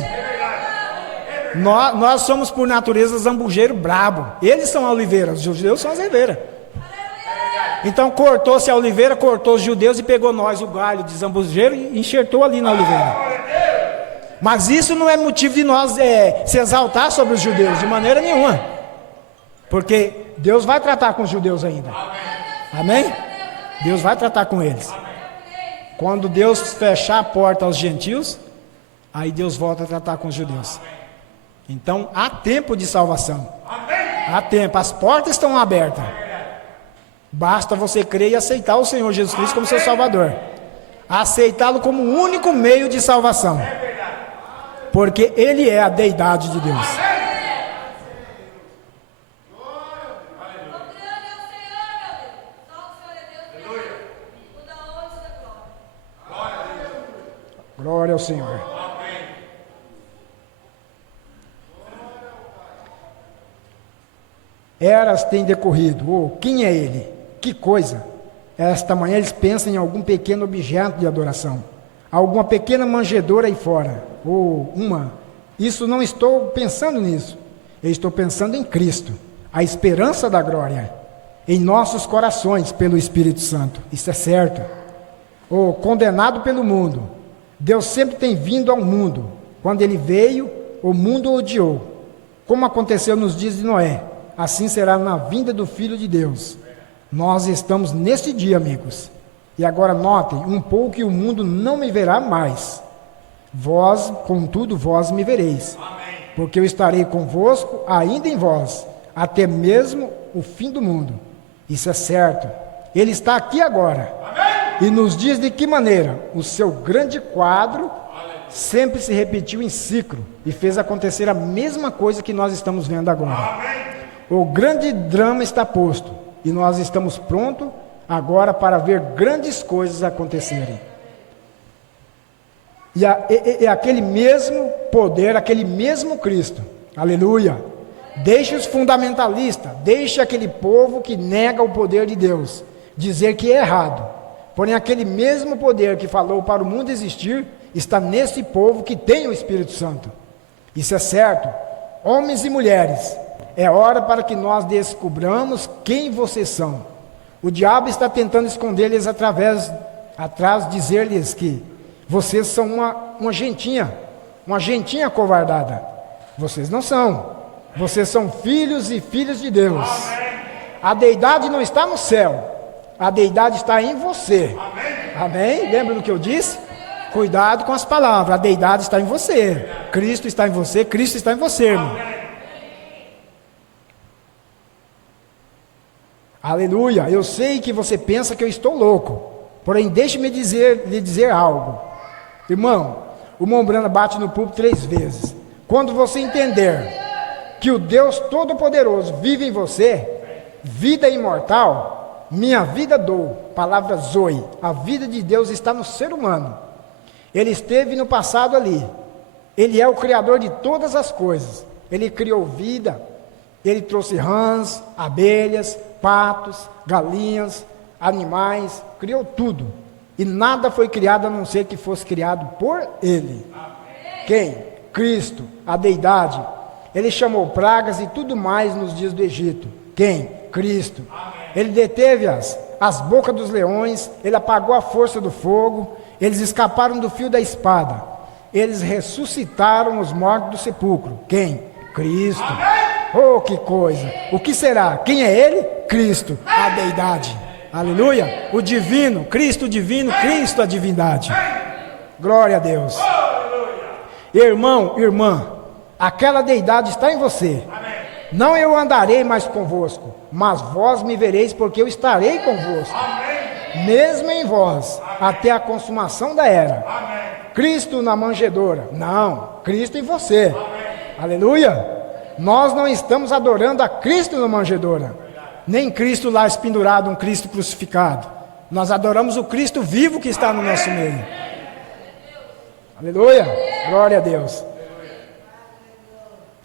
Nós somos por natureza zambujeiro brabo. Eles são a oliveira, os judeus são as oliveiras. Então cortou-se a oliveira, cortou os judeus e pegou nós, o galho de zambujeiro, e enxertou ali na oliveira. Mas isso não é motivo de nós se exaltar sobre os judeus, de maneira nenhuma. Porque Deus vai tratar com os judeus ainda. Amém? Deus vai tratar com eles. Quando Deus fechar a porta aos gentios, aí Deus volta a tratar com os judeus. Então há tempo de salvação. Há tempo, as portas estão abertas. Basta você crer e aceitar o Senhor Jesus Cristo como seu Salvador. Aceitá-lo como o único meio de salvação. Porque Ele é a deidade de Deus. Glória ao Senhor. Eras têm decorrido. Quem é Ele? Que coisa! Esta manhã eles pensam em algum pequeno objeto de adoração, alguma pequena manjedoura aí fora, ou uma. Isso, não estou pensando nisso. Eu estou pensando em Cristo, a esperança da glória, em nossos corações pelo Espírito Santo. Isso é certo. Condenado pelo mundo. Deus sempre tem vindo ao mundo. Quando Ele veio, o mundo o odiou. Como aconteceu nos dias de Noé, assim será na vinda do Filho de Deus. Nós estamos nesse dia, amigos. E agora notem, um pouco que o mundo não me verá mais. Vós, contudo, vós me vereis, porque eu estarei convosco ainda em vós, até mesmo o fim do mundo. Isso é certo. Ele está aqui agora. E nos diz de que maneira o seu grande quadro sempre se repetiu em ciclo e fez acontecer a mesma coisa que nós estamos vendo agora. O grande drama está posto e nós estamos prontos agora para ver grandes coisas acontecerem. E aquele mesmo poder, aquele mesmo Cristo, aleluia, deixe os fundamentalistas, deixe aquele povo que nega o poder de Deus, dizer que é errado, porém aquele mesmo poder que falou para o mundo existir, está nesse povo que tem o Espírito Santo. Isso é certo. Homens e mulheres, é hora para que nós descobramos quem vocês são. O diabo está tentando esconder-lhes atrás dizer-lhes que vocês são uma gentinha covardada. Vocês não são. Vocês são filhos e filhas de Deus. A deidade não está no céu. A deidade está em você. Amém? Lembra do que eu disse? Cuidado com as palavras. A deidade está em você. Cristo está em você. Cristo está em você, irmão. Aleluia. Eu sei que você pensa que eu estou louco. Porém, deixe-me lhe dizer algo. Irmão, o Mombrana bate no púlpito 3 vezes. Quando você entender que o Deus Todo-Poderoso vive em você, vida imortal, minha vida dou, palavra Zoe, a vida de Deus está no ser humano. Ele esteve no passado ali. Ele é o Criador de todas as coisas. Ele criou vida. Ele trouxe rãs, abelhas, patos, galinhas, animais, criou tudo. E nada foi criado a não ser que fosse criado por Ele. Quem? Cristo, a deidade. Ele chamou pragas e tudo mais nos dias do Egito. Quem? Cristo. Ele deteve as bocas dos leões, Ele apagou a força do fogo, eles escaparam do fio da espada. Eles ressuscitaram os mortos do sepulcro. Quem? Cristo. Oh, que coisa! O que será? Quem é Ele? Cristo, a deidade. Aleluia! O divino, Cristo divino, Cristo a divindade. Glória a Deus. Irmão, irmã, aquela deidade está em você. Não eu andarei mais convosco, mas vós me vereis, porque eu estarei convosco. Mesmo em vós, até a consumação da era. Cristo na manjedoura. Não, Cristo em você. Aleluia! Nós não estamos adorando a Cristo na manjedoura. Nem Cristo lá espendurado, um Cristo crucificado. Nós adoramos o Cristo vivo que está no nosso meio. Aleluia, glória a Deus.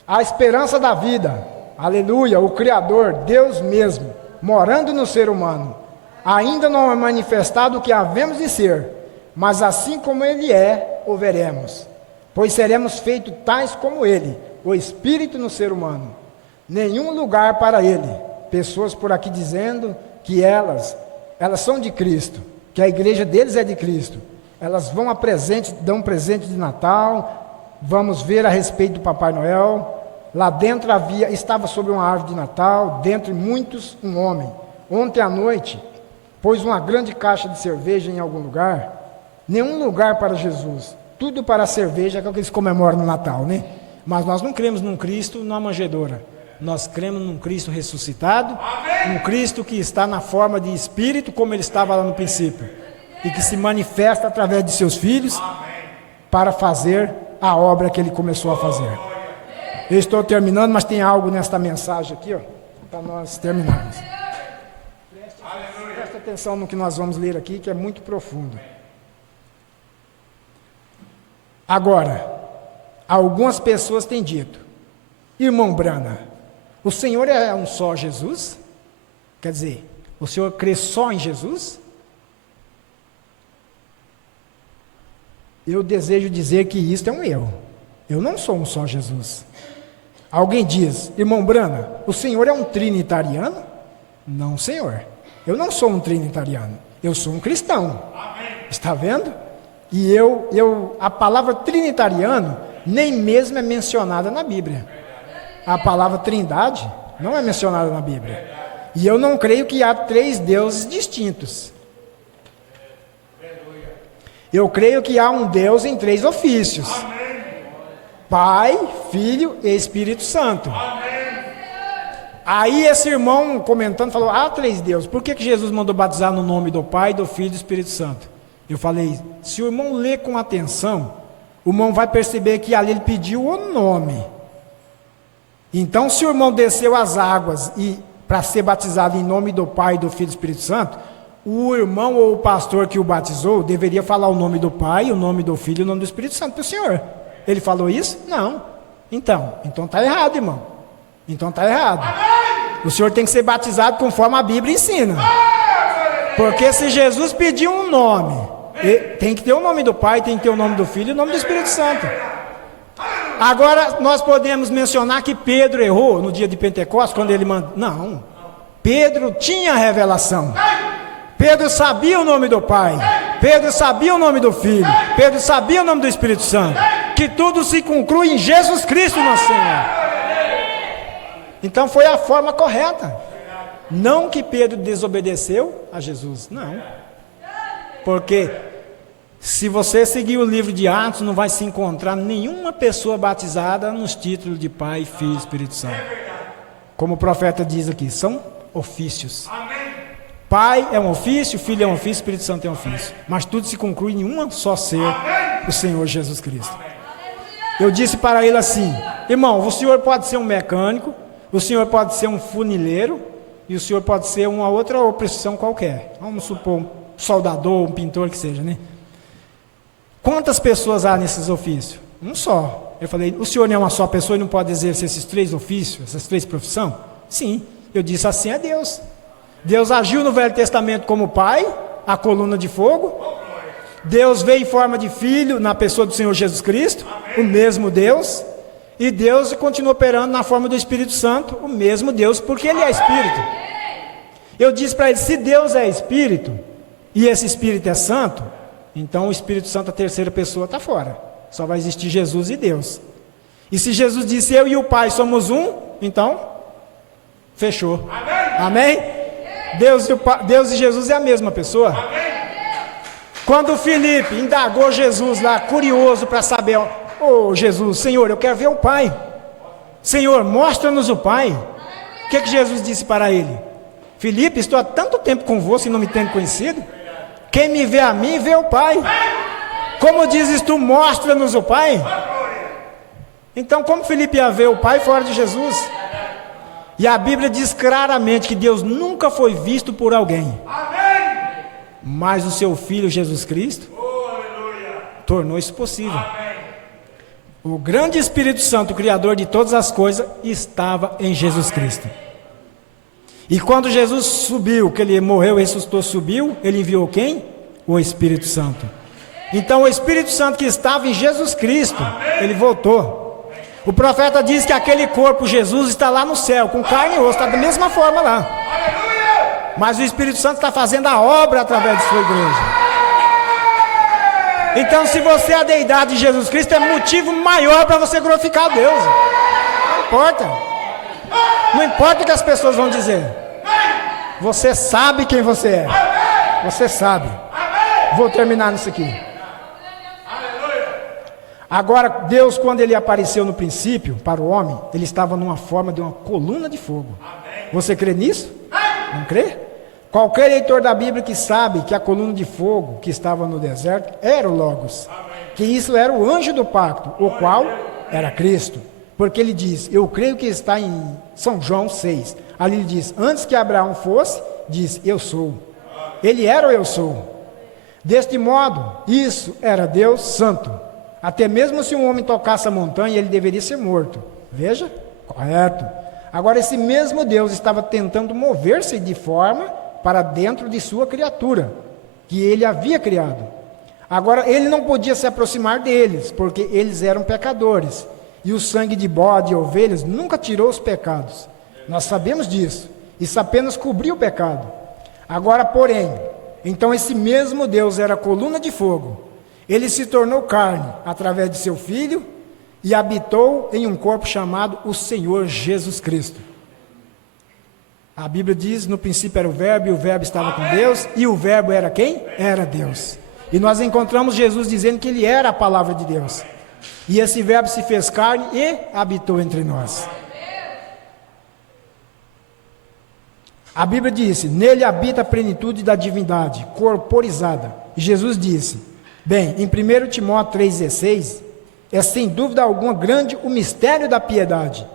A esperança da vida, aleluia, o Criador, Deus mesmo, morando no ser humano. Ainda não é manifestado o que havemos de ser, mas assim como Ele é, o veremos. Pois seremos feitos tais como Ele, o Espírito no ser humano. Nenhum lugar para Ele. Pessoas por aqui dizendo que elas são de Cristo, que a igreja deles é de Cristo. Elas vão a presente, dão presente de Natal, vamos ver a respeito do Papai Noel. Lá dentro estava sobre uma árvore de Natal, dentre muitos, um homem. Ontem à noite, pôs uma grande caixa de cerveja em algum lugar. Nenhum lugar para Jesus, tudo para a cerveja, que é o que eles comemoram no Natal, né? Mas nós não cremos num Cristo na manjedoura. Nós cremos num Cristo ressuscitado, um Cristo que está na forma de Espírito, como Ele estava lá no princípio, e que se manifesta através de seus filhos, para fazer a obra que Ele começou a fazer. Eu estou terminando, mas tem algo nesta mensagem aqui, ó, para nós terminarmos. Presta atenção no que nós vamos ler aqui, que é muito profundo. Agora, algumas pessoas têm dito: irmão Brana, o Senhor é um só Jesus? Quer dizer, o Senhor crê só em Jesus? Eu desejo dizer que isto é um erro. Eu não sou um só Jesus. Alguém diz: irmão Brana, o Senhor é um trinitariano? Não, Senhor. Eu não sou um trinitariano. Eu sou um cristão. Está vendo? E a palavra trinitariano nem mesmo é mencionada na Bíblia. A palavra trindade não é mencionada na Bíblia. E eu não creio que há 3 deuses distintos. Eu creio que há um Deus em 3 ofícios. Amém. Pai, Filho e Espírito Santo. Amém. Aí esse irmão comentando falou, 3 deuses, por que Jesus mandou batizar no nome do Pai, do Filho e do Espírito Santo? Eu falei, se o irmão ler com atenção, o irmão vai perceber que ali ele pediu o nome. Então se o irmão desceu as águas e para ser batizado em nome do Pai, do Filho e do Espírito Santo, o irmão ou o pastor que o batizou deveria falar o nome do Pai, o nome do Filho e o nome do Espírito Santo para o Senhor. Ele falou isso? Não. Então está errado, irmão. Então está errado. O Senhor tem que ser batizado conforme a Bíblia ensina. Porque se Jesus pediu um nome, tem que ter o nome do Pai, tem que ter o nome do Filho e o nome do Espírito Santo. Agora nós podemos mencionar que Pedro errou no dia de Pentecostes, quando ele mandou. Não. Pedro tinha revelação. Pedro sabia o nome do Pai, Pedro sabia o nome do Filho, Pedro sabia o nome do Espírito Santo, que tudo se conclui em Jesus Cristo nosso Senhor. Então foi a forma correta. Não que Pedro desobedeceu a Jesus, não. Porque se você seguir o livro de Atos, não vai se encontrar nenhuma pessoa batizada nos títulos de Pai, Filho e Espírito Santo. Como o profeta diz aqui, são ofícios. Pai é um ofício, Filho é um ofício, Espírito Santo é um ofício. Mas tudo se conclui em um só ser, o Senhor Jesus Cristo. Eu disse para ele assim, irmão, o senhor pode ser um mecânico, o senhor pode ser um funileiro, e o senhor pode ser uma outra profissão qualquer. Vamos supor, um soldador, um pintor, que seja, né? Quantas pessoas há nesses ofícios? Um só. Eu falei, o senhor não é uma só pessoa e não pode exercer esses 3 ofícios, essas 3 profissões? Sim. Eu disse, assim é Deus. Deus agiu no Velho Testamento como Pai, a coluna de fogo. Deus veio em forma de Filho na pessoa do Senhor Jesus Cristo, o mesmo Deus. E Deus continua operando na forma do Espírito Santo, o mesmo Deus, porque Ele é Espírito. Eu disse para ele, se Deus é Espírito, e esse Espírito é Santo, então o Espírito Santo, a terceira pessoa, está fora. Só vai existir Jesus e Deus. E se Jesus disse, eu e o Pai somos um, então, fechou. Amém? Deus e Jesus é a mesma pessoa. Quando Filipe indagou Jesus lá, curioso para saber, Jesus, Senhor, eu quero ver o Pai. Senhor, mostra-nos o Pai. O que Jesus disse para ele? Filipe, estou há tanto tempo convosco e não me tenho conhecido. Quem me vê a mim, vê o Pai. Como dizes tu, mostra-nos o Pai? Então, como Filipe ia ver o Pai fora de Jesus? E a Bíblia diz claramente que Deus nunca foi visto por alguém. Mas o seu Filho Jesus Cristo tornou isso possível. O grande Espírito Santo, o Criador de todas as coisas, estava em Jesus Cristo. E quando Jesus subiu, que ele morreu, ressuscitou, subiu, ele enviou quem? O Espírito Santo. Então o Espírito Santo que estava em Jesus Cristo, ele voltou. O profeta diz que aquele corpo, Jesus, está lá no céu, com carne e osso, está da mesma forma lá. Mas o Espírito Santo está fazendo a obra através de sua igreja. Então, se você é a deidade de Jesus Cristo, é motivo maior para você glorificar a Deus. Não importa. Não importa o que as pessoas vão dizer. Você sabe quem você é. Você sabe. Vou terminar nisso aqui. Agora, Deus, quando ele apareceu no princípio para o homem, ele estava numa forma de uma coluna de fogo. Você crê nisso? Não crê? Qualquer leitor da Bíblia que sabe que a coluna de fogo que estava no deserto era o Logos, que isso era o anjo do pacto, o qual era Cristo. Porque ele diz, eu creio que está em São João 6, ali ele diz, antes que Abraão fosse, diz, eu sou. Ele era o eu sou. Deste modo, isso era Deus santo. Até mesmo se um homem tocasse a montanha, ele deveria ser morto. Veja, correto. Agora esse mesmo Deus estava tentando mover-se de forma para dentro de sua criatura, que ele havia criado. Agora ele não podia se aproximar deles, porque eles eram pecadores. E o sangue de bode e ovelhas nunca tirou os pecados. Nós sabemos disso. Isso apenas cobriu o pecado. Agora, porém, então esse mesmo Deus era coluna de fogo. Ele se tornou carne através de seu Filho e habitou em um corpo chamado o Senhor Jesus Cristo. A Bíblia diz, no princípio era o Verbo, e o Verbo estava com Deus, e o Verbo era quem? Era Deus. E nós encontramos Jesus dizendo que Ele era a palavra de Deus. E esse verbo se fez carne e habitou entre nós. A Bíblia disse, nele habita a plenitude da divindade, corporizada. E Jesus disse, bem, em 1 Timóteo 3,16, é sem dúvida alguma grande o mistério da piedade.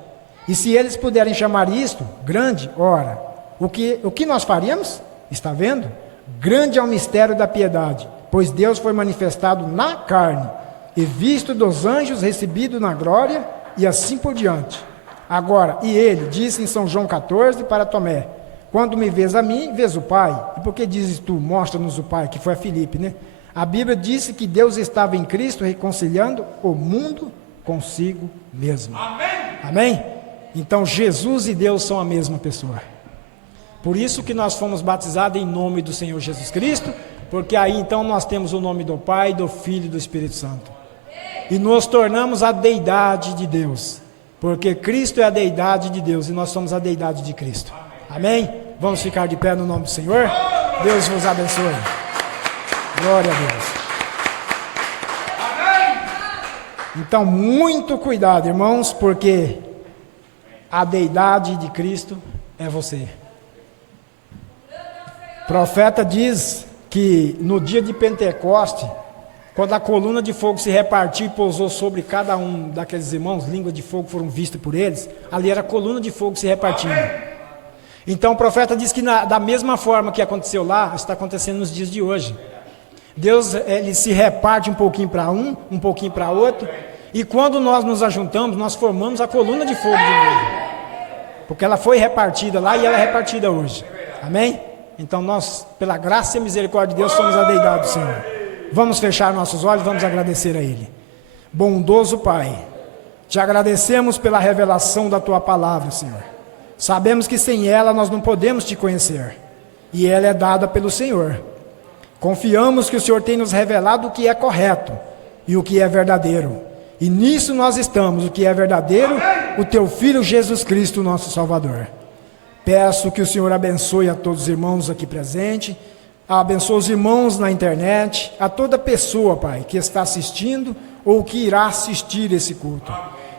E se eles puderem chamar isto grande, ora, o que nós faríamos? Está vendo? Grande é o mistério da piedade, pois Deus foi manifestado na carne, e visto dos anjos, recebido na glória, e assim por diante. Agora, e ele disse em São João 14 para Tomé, quando me vês a mim, vês o Pai. E por que dizes tu, mostra-nos o Pai, que foi a Filipe, né? A Bíblia disse que Deus estava em Cristo reconciliando o mundo consigo mesmo. Amém? Amém? Então Jesus e Deus são a mesma pessoa. Por isso que nós fomos batizados em nome do Senhor Jesus Cristo, porque aí então nós temos o nome do Pai, do Filho e do Espírito Santo. E nos tornamos a deidade de Deus, porque Cristo é a deidade de Deus e nós somos a deidade de Cristo. Amém? Vamos ficar de pé no nome do Senhor? Deus vos abençoe. Glória a Deus. Então, muito cuidado, irmãos, porque a deidade de Cristo é você. O profeta diz que no dia de Pentecoste, quando a coluna de fogo se repartiu e pousou sobre cada um daqueles irmãos, línguas de fogo foram vistas por eles, ali era a coluna de fogo se repartindo. Então o profeta diz que da mesma forma que aconteceu lá, está acontecendo nos dias de hoje. Deus ele se reparte um pouquinho para um pouquinho para outro, e quando nós nos ajuntamos, nós formamos a coluna de fogo de novo, porque ela foi repartida lá e ela é repartida hoje. Amém? Então nós, pela graça e misericórdia de Deus, somos a deidade do Senhor. Vamos fechar nossos olhos, vamos agradecer a Ele. Bondoso Pai, te agradecemos pela revelação da Tua palavra, Senhor. Sabemos que sem ela nós não podemos te conhecer, e ela é dada pelo Senhor. Confiamos que o Senhor tem nos revelado o que é correto e o que é verdadeiro, e nisso nós estamos, o que é verdadeiro, o Teu Filho Jesus Cristo, nosso Salvador. Peço que o Senhor abençoe a todos os irmãos aqui presentes, abençoe os irmãos na internet, a toda pessoa, Pai, que está assistindo ou que irá assistir esse culto.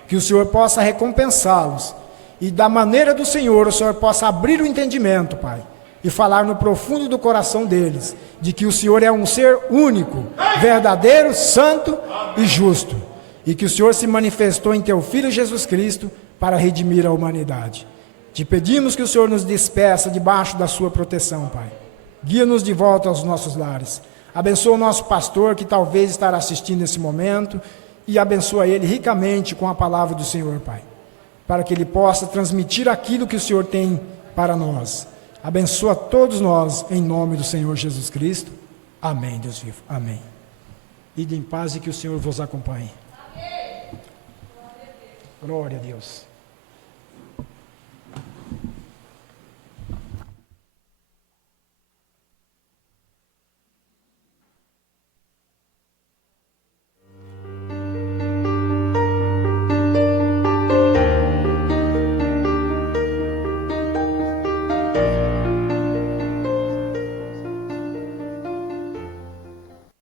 Que o Senhor possa recompensá-los, e da maneira do Senhor, o Senhor possa abrir o entendimento, Pai, e falar no profundo do coração deles, de que o Senhor é um ser único, verdadeiro, santo e justo, e que o Senhor se manifestou em Teu Filho Jesus Cristo para redimir a humanidade. Te pedimos que o Senhor nos despeça debaixo da Sua proteção, Pai. Guia-nos de volta aos nossos lares. Abençoa o nosso pastor que talvez estará assistindo nesse momento, e abençoa ele ricamente com a palavra do Senhor, Pai, para que ele possa transmitir aquilo que o Senhor tem para nós. Abençoa todos nós, em nome do Senhor Jesus Cristo. Amém, Deus vivo. Amém. Ide em paz e que o Senhor vos acompanhe. Glória a Deus.